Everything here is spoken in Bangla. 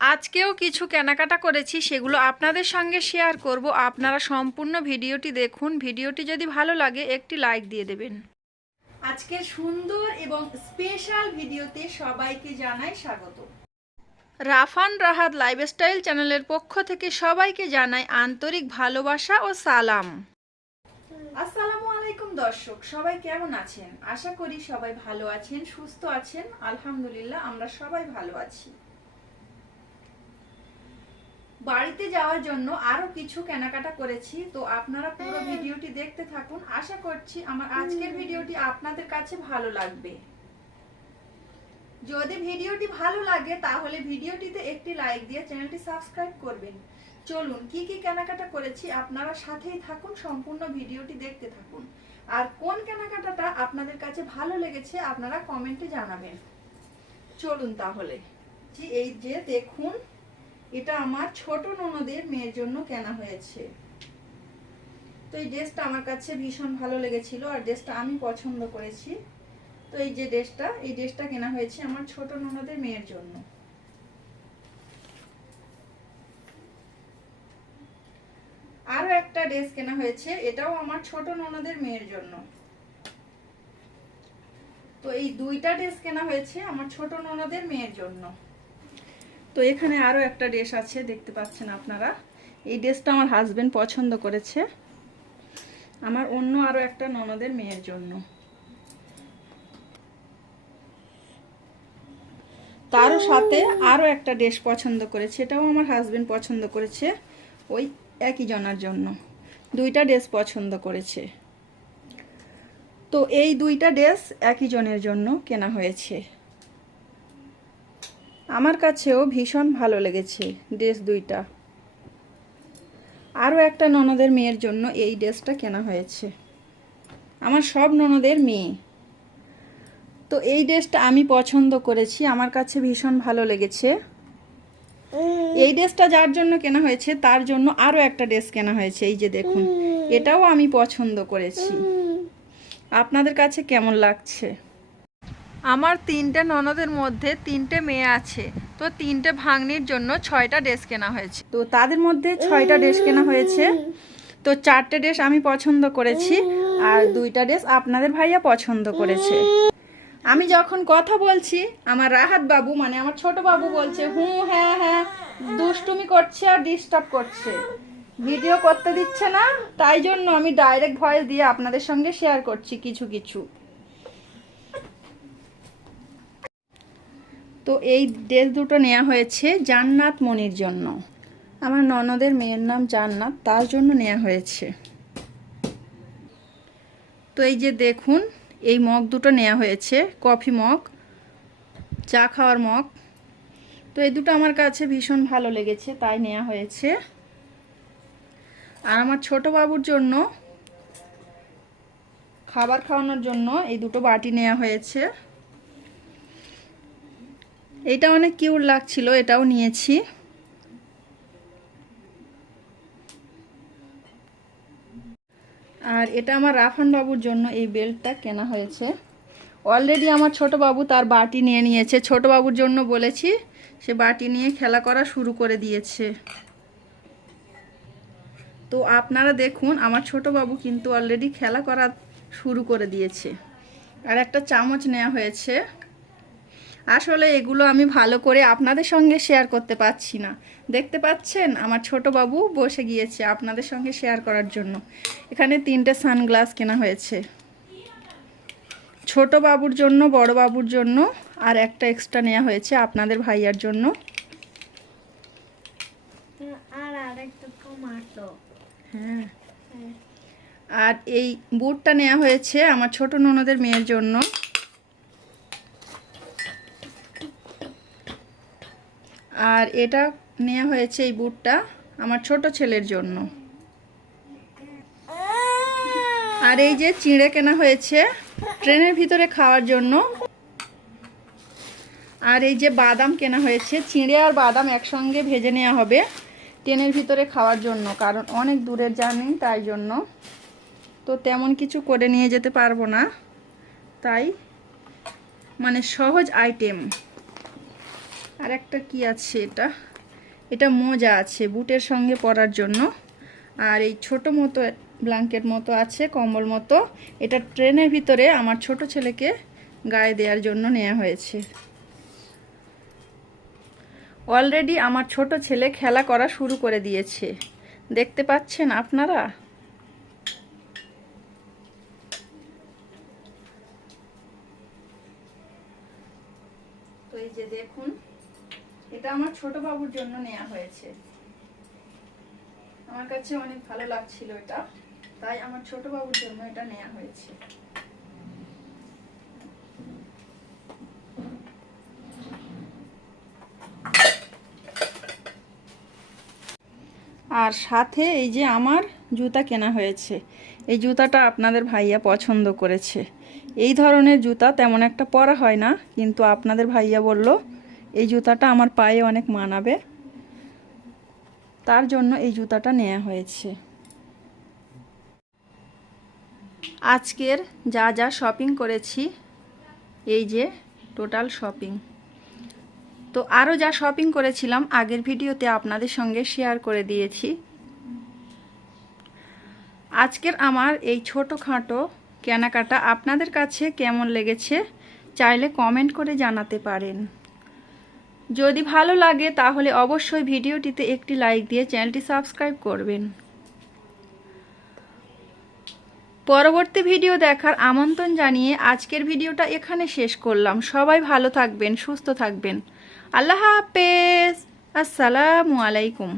আজকেও কিছু কেনাকাটা করেছি, সেগুলো আপনাদের সঙ্গে শেয়ার করব। আপনারা সম্পূর্ণ ভিডিওটি দেখুন। ভিডিওটি যদি ভালো লাগে একটি লাইক দিয়ে দেবেন। আজকের সুন্দর এবং স্পেশাল ভিডিওতে সবাইকে জানাই স্বাগত। রাফান রাহাত লাইফস্টাইল চ্যানেলের পক্ষ থেকে সবাইকে জানাই আন্তরিক ভালোবাসা ও সালাম। আসসালামু আলাইকুম দর্শক, সবাই কেমন আছেন? আশা করি সবাই ভালো আছেন, সুস্থ আছেন। আলহামদুলিল্লাহ, আমরা সবাই ভালো আছি। বাড়িতে যাওয়ার জন্য আরো কিছু কেনাকাটা করেছি, তো আপনারা পুরো ভিডিওটি দেখতে থাকুন। আশা করছি আমার আজকের ভিডিওটি আপনাদের কাছে ভালো লাগবে। যদি ভিডিওটি ভালো লাগে তাহলে ভিডিওটিতে একটি লাইক দিয়ে চ্যানেলটি সাবস্ক্রাইব করবেন। চলুন কি কি কেনাকাটা করেছি আপনারা সাথেই থাকুন, সম্পূর্ণ ভিডিওটি দেখতে থাকুন। আর কোন কেনাকাটাটা আপনাদের কাছে ভালো লেগেছে আপনারা কমেন্টে জানাবেন। চলুন তাহলে। এই যে দেখুন, এটা আমার ছোট ননদের মেয়ের জন্য কেনা হয়েছে। তো এই ড্রেসটা আমার কাছে ভীষণ ভালো লেগেছিল আর ড্রেসটা আমি পছন্দ করেছি। তো এই যে এই ড্রেসটা কেনা হয়েছে আমার ছোট ননদের মেয়ের জন্য। আরো একটা ড্রেস কেনা হয়েছে, এটাও আমার ছোট ননদের মেয়ের জন্য। তো এই দুইটা ড্রেস কেনা হয়েছে আমার ছোট ননদের মেয়ের জন্য। তো এখানে আরো একটা ড্রেস আছে, দেখতে পাচ্ছেন আপনারা। এই ড্রেসটা আমার হাজবেন্ড পছন্দ করেছে আমার অন্য আরো একটা ননদের মেয়ের জন্য। তারও সাথে আরো একটা ড্রেস পছন্দ করেছে, এটাও আমার হাজবেন্ড পছন্দ করেছে ওই একই জনের জন্য। দুইটা ড্রেস পছন্দ করেছে। তো এই দুইটা ড্রেস একই জনের জন্য কেনা হয়েছে। আমার কাছেও ভীষণ ভালো লেগেছে ড্রেস দুইটা। আরও একটা ননদের মেয়ের জন্য এই ড্রেসটা কেনা হয়েছে। আমার সব ননদের মেয়ে। তো এই ড্রেসটা আমি পছন্দ করেছি, আমার কাছে ভীষণ ভালো লেগেছে। এই ড্রেসটা যার জন্য কেনা হয়েছে তার জন্য আরও একটা ড্রেস কেনা হয়েছে। এই যে দেখুন, এটাও আমি পছন্দ করেছি। আপনাদের কাছে কেমন লাগছে? আমার তিনটে ননদের মধ্যে তিনটে মেয়ে আছে, তো তিনটে ভাগ্নির জন্য 6টা ড্রেস কেনা হয়েছে। তো তাদের মধ্যে 6টা ড্রেস কেনা হয়েছে। তো 4টে ড্রেস আমি পছন্দ করেছি আর 2টা ড্রেস আপনাদের ভাইয়া পছন্দ করেছে। আমি যখন কথা বলছি আমার রাহাত বাবু মানে আমার ছোট বাবু বলছে হ্যাঁ হ্যাঁ, দুষ্টুমি করছে আর ডিস্টার্ব করছে, ভিডিও করতে দিচ্ছে না। তাই জন্য আমি ডাইরেক্ট ভয়েস দিয়ে আপনাদের সঙ্গে শেয়ার করছি কিছু কিছু। তো এই ড্রেস দুটো নেওয়া হয়েছে জান্নাত মনির জন্য। আমার ননদের মেয়ের নাম জান্নাত, তার জন্য নেওয়া হয়েছে। তো এই যে দেখুন, এই মগ দুটো নেওয়া হয়েছে, কফি মগ, চা খাওয়ার মগ। তো এই দুটো আমার কাছে ভীষণ ভালো লেগেছে, তাই নেওয়া হয়েছে। আর আমার ছোট বাবুর জন্য খাবার খাওয়ানোর জন্য এই দুটো বাটি নেওয়া হয়েছে। এটা অনেক কিউট লাগছিল, এটাও নিয়েছি। আর এটা আমার রাফান বাবুর জন্য এই বেল্টটা কেনা হয়েছে। অলরেডি আমার ছোট বাবু তার বাটি নিয়ে নিয়েছে। ছোট বাবুর জন্য বলেছি, সে বাটি নিয়ে খেলা করা শুরু করে দিয়েছে। তো আপনারা দেখুন, আমার ছোট বাবু কিন্তু অলরেডি খেলা করা শুরু করে দিয়েছে। আর একটা চামচ নেওয়া হয়েছে। আসলে এগুলো আমি ভালো করে আপনাদের সঙ্গে শেয়ার করতে পারছি না। দেখতে পাচ্ছেন আমার ছোট বাবু বসে গিয়েছে আপনাদের সঙ্গে শেয়ার করার জন্য। এখানে 3টে সানগ্লাস কেনা হয়েছে, ছোট বাবুর জন্য, বড় বাবুর জন্য, আর একটা এক্সট্রা নেওয়া হয়েছে আপনাদের ভাইয়ার জন্য। হ্যাঁ, আর এই বুটটা নেওয়া হয়েছে আমার ছোট ননদের মেয়ের জন্য। আর এটা নেওয়া হয়েছে, এই বুটটা আমার ছোট ছেলের জন্য। আর এই যে চিঁড়ে কেনা হয়েছে ট্রেনের ভিতরে খাওয়ার জন্য। আর এই যে বাদাম কেনা হয়েছে, চিঁড়ে আর বাদাম একসঙ্গে ভেজে নেওয়া হবে ট্রেনের ভিতরে খাওয়ার জন্য, কারণ অনেক দূরের জার্নি, তাই জন্য। তো তেমন কিছু করে নিয়ে যেতে পারবো না, তাই মানে সহজ আইটেম। আর একটা কি আছে, এটা মোজা আছে বুটের সঙ্গে পরার জন্য। আর এই ছোট মতো ব্ল্যাঙ্কেট মতো আছে, কম্বল মতো। এটা ট্রেনের ভিতরে আমার ছোট ছেলেকে গায়ে দেওয়ার জন্য নেওয়া হয়েছে। অলরেডি আমার ছোট ছেলে খেলা করা শুরু করে দিয়েছে, দেখতে পাচ্ছেন আপনারা। তো এই যে দেখুন, এটা আমার ছোট বাবুর জন্য নেওয়া হয়েছে। আমার কাছে অনেক ভালো লাগছিল এটা, তাই আমার ছোট বাবুর জন্য এটা নেওয়া হয়েছে। আর সাথে এই যে আমার জুতা কেনা হয়েছে। এই জুতাটা আপনাদের ভাইয়া পছন্দ করেছে। এই ধরনের জুতা তেমন একটা পরা হয় না, কিন্তু আপনাদের ভাইয়া বলল এই জুতাটা আমার পায়ে অনেক মানাবে, তার জন্য এই জুতাটা নেওয়া হয়েছে। আজকের যা যা শপিং করেছি, এই যে টোটাল শপিং। তো আরও যা শপিং করেছিলাম আগের ভিডিওতে আপনাদের সঙ্গে শেয়ার করে দিয়েছি। আজকের আমার এই ছোটোখাটো কেনাকাটা আপনাদের কাছে কেমন লেগেছে চাইলে কমেন্ট করে জানাতে পারেন। যদি ভালো লাগে তাহলে অবশ্যই ভিডিওটিতে একটি লাইক দিয়ে চ্যানেলটি সাবস্ক্রাইব করবেন। পরবর্তী ভিডিও দেখার আমন্ত্রণ জানিয়ে আজকের ভিডিওটা এখানে শেষ করলাম। সবাই ভালো থাকবেন, সুস্থ থাকবেন। আল্লাহ হাফেজ, আসসালামু আলাইকুম।